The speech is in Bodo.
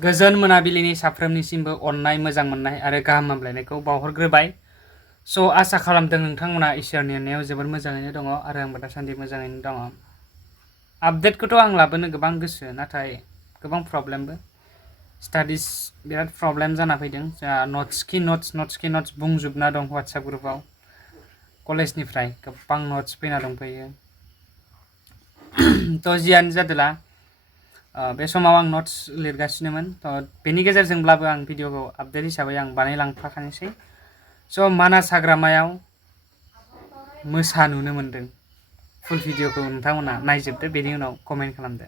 गोजोन मोनाबिलिनि साफ्रोमनिसिमबो अननाय मोजां मोननाय आरो गाहाम हामलायनायखौ बावहरग्रोबाय। आसा खालामदों नोंथांमोना इसोरनि अननायाव जोबोर मोजाङैनो दङ आरो आंबो दासान्दि मोजाङैनो दङ। आपडेटखौथ' आं लाबोनो गोबां गोसो, नाथाय गोबां प्रब्लेमबो। स्टाडिस बिराद प्रब्लेम जाना फैदों। जोंहा नट्स बुंजोबना दं वाट्सएप ग्रुपआव। कलेजनिफ्राय गोबां नट्स फैना दंफैयो। जियानो जादोला बे समाव आं नट्स लिरगासिनोमोन। बेनि गेजेरजोंब्लाबो आं भिडिअखौ आपडेट हिसाबै आं बानायलांफाखानोसै। मानास हाग्रामायाव मोसा नुनो मोनदों। फुल भिडिअखौ नोंथांमोना नायजोबदो, बेनि उनाव कमेन्ट खालामदो।